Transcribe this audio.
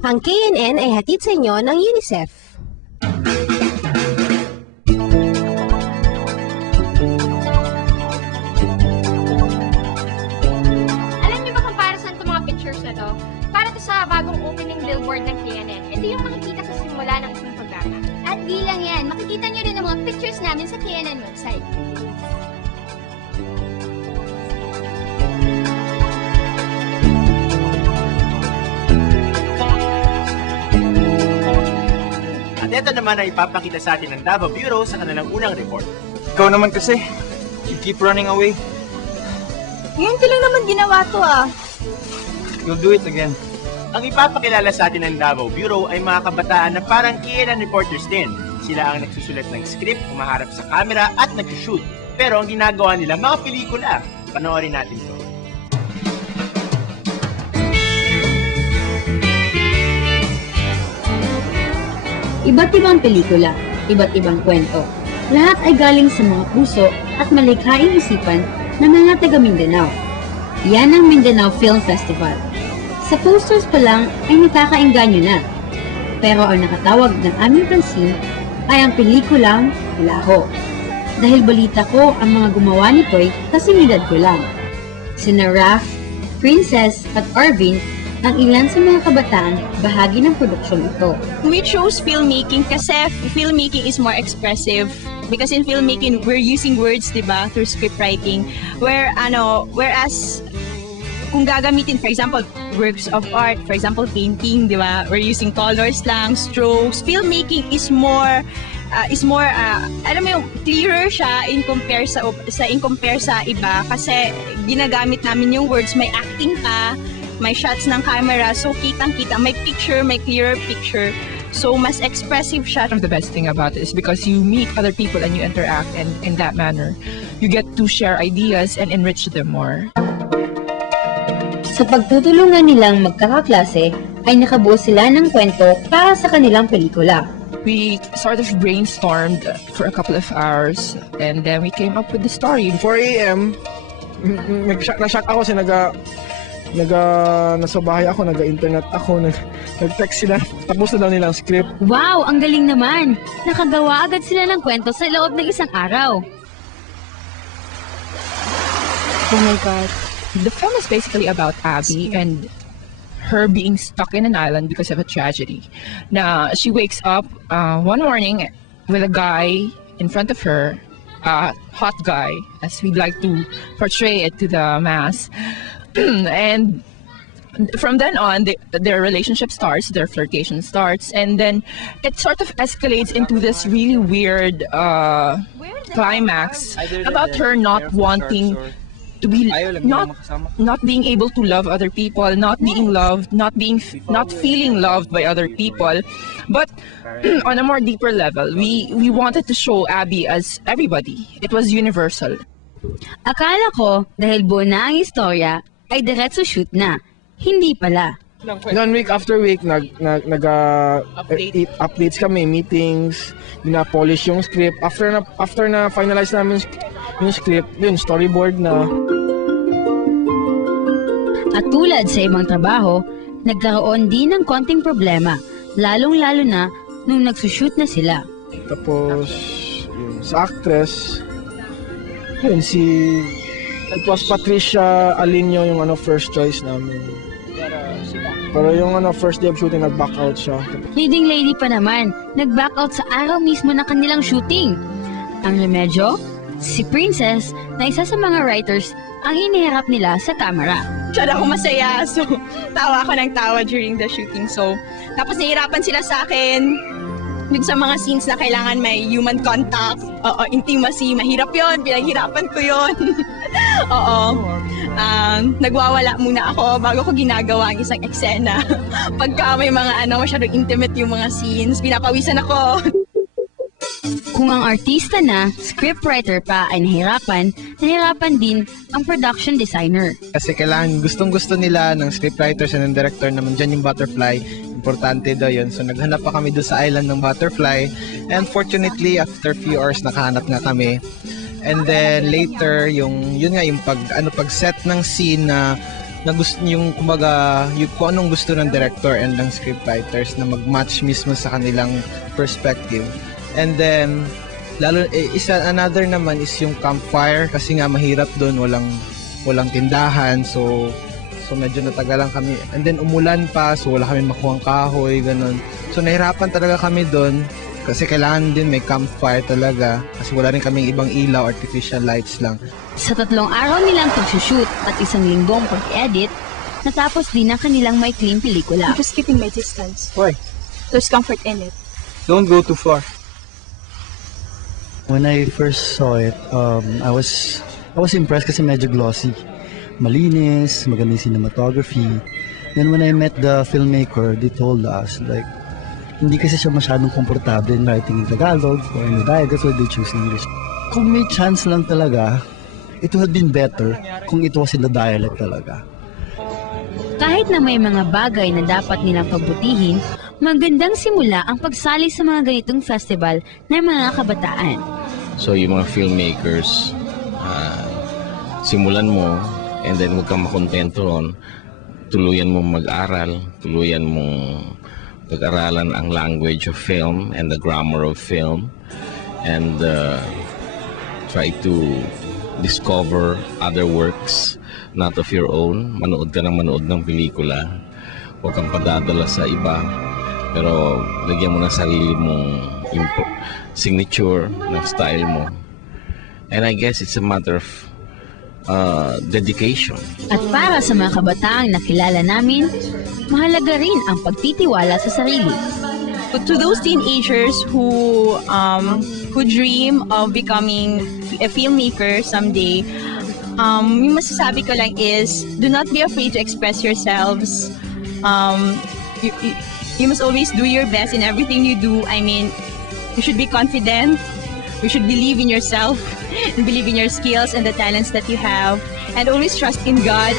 Ang KNN ay hatid sa inyo ng UNICEF. Alam niyo ba kung para saan itong mga pictures na to? Para to sa bagong opening billboard ng KNN. Ito yung makikita sa simula ng isang programa. At di lang yan, makikita niyo rin ang mga pictures namin sa KNN website. At ito naman ay ipapakita sa atin ng Davao Bureau sa kanilang unang report. Ikaw naman kasi, you keep running away. Ngayon ko lang naman ginawa to You'll do it again. Ang ipapakilala sa atin ng Davao Bureau ay mga kabataan na parang KNN reporters din. Sila ang nagsusulat ng script, umaharap sa camera at nagsushoot. Pero ang ginagawa nila, mga pelikula. Panoorin natin ito. Iba't ibang pelikula, iba't ibang kwento. Lahat ay galing sa mga puso at malikhaing isipan ng mga taga Mindanao. Yan ang Mindanao Film Festival. Sa posters pa lang ay nakakaengganyo na. Pero ang nakatawag ng aming pansin ay ang pelikulang Laho. Dahil balita ko ang mga gumawa nito'y kasingidad ko lang. Sina Raph, Princess at Arvin ang ilan sa mga kabataan bahagi ng produksyon ito. We chose filmmaking kasi filmmaking is more expressive. Because in filmmaking, we're using words, diba, through script writing. Whereas, kung gagamitin, for example, works of art, for example, painting, diba, we're using colors lang, strokes. Filmmaking is more, alam mo yung clearer siya in compare sa iba. Kasi ginagamit namin yung words, may acting pa, may shots ng camera, so kitang-kita, may picture, may clearer picture. So, mas expressive siya. The best thing about it is because you meet other people and you interact, and in that manner, you get to share ideas and enrich them more. Sa pagtutulungan nilang magkakaklase, ay nakabuo sila ng kwento para sa kanilang pelikula. We sort of brainstormed for a couple of hours, and then we came up with the story. 4 a.m., na-shock ako kasi nasa bahay ako, nag-internet ako, nag-text sila, tapos na daw nilang script. Wow, ang galing naman! Nakagawa agad sila ng kwento sa loob ng isang araw. Oh my God. The film is basically about Abby and her being stuck in an island because of a tragedy. Now, she wakes up one morning with a guy in front of her, a hot guy, as we'd like to portray it to the mass. And from then on, their relationship starts, their flirtation starts, and then it sort of escalates into this really weird climax about her not wanting to be, not being able to love other people, not being loved, not feeling loved by other people. But on a more deeper level, we wanted to show Abby as everybody. It was universal. Akala ko, dahil buo na ang istorya, ay diretso shoot na. Hindi pala. Then week after week, updates kami, meetings, polish yung script. After na finalize namin yung script, yun, storyboard na. At tulad sa ibang trabaho, nagkaroon din ng konting problema, lalong-lalo na nung nagsushoot na sila. Tapos, yun, sa actress, yun, it was Patricia Alinio yung first choice namin. Pero yung first day of shooting, nag-back out siya. Leading lady pa naman, nag-back out sa araw mismo ng kanilang shooting. Ang remedyo? Si Princess, na isa sa mga writers, ang inihirap nila sa camera. Diyan ako masaya, so tawa ako ng tawa during the shooting. So, tapos nahihirapan sila sa akin dun sa mga scenes na kailangan may human contact, intimacy, mahirap yon, pinaghirapan ko yon. Oo. Nagwawala muna ako bago ko ginagawa ang isang eksena. Pagka may mga masyadong intimate yung mga scenes, pinapawisan ako. Kung ang artista na, scriptwriter pa ay nahirapan din ang production designer. Kasi kailangan, gustong-gusto nila ng scriptwriters and ng director naman dyan yung butterfly. Importante daw yun. So naghanap pa kami doon sa island ng butterfly. And fortunately, after few hours, nakahanap nga kami. And then later, yung pag set ng scene na na gusto yung kumbaga yung kung anong gusto ng director and ng scriptwriters na mag-match mismo sa kanilang perspective. And then another naman is yung campfire kasi nga mahirap doon, walang tindahan, so medyo natagalan kami. And then umulan pa, so wala kami makuhang kahoy, ganun. So nahirapan talaga kami doon kasi kailangan din may campfire talaga kasi wala rin kaming ibang ilaw, artificial lights lang. Sa 3 araw nilang pag-shoot at 1 linggong pag-edit, natapos din ang kanilang maikling pelikula. I'm just keeping my distance. Why? There's comfort in it. Don't go too far. When I first saw it, I was impressed kasi medyo glossy. Malinis, maganda yung cinematography. Then when I met the filmmaker, they told us, like, hindi kasi siya masyadong komportable in writing in Tagalog or in the dialect, that's why they choose English. Kung may chance lang talaga, it would have been better kung it was in the dialect talaga. Kahit na may mga bagay na dapat nilang pagbutihin, magandang simula ang pagsali sa mga ganitong festival ng mga kabataan. So yung mga filmmakers, simulan mo and then huwag kang makontento ron. Tuluyan mong mag-aral, tuluyan mong pag-aralan ang language of film and the grammar of film and try to discover other works not of your own. Manood ka ng pelikula. Huwag kang padadala sa iba. Pero lagyan mo ng sarili mong signature ng style mo. And I guess it's a matter of dedication. At para sa mga kabataang nakilala namin, mahalaga rin ang pagtitiwala sa sarili. But to those teenagers who dream of becoming a filmmaker someday, yung masasabi ko lang is, do not be afraid to express yourselves. You must always do your best in everything you do. I mean, you should be confident. You should believe in yourself and believe in your skills and the talents that you have. And always trust in God.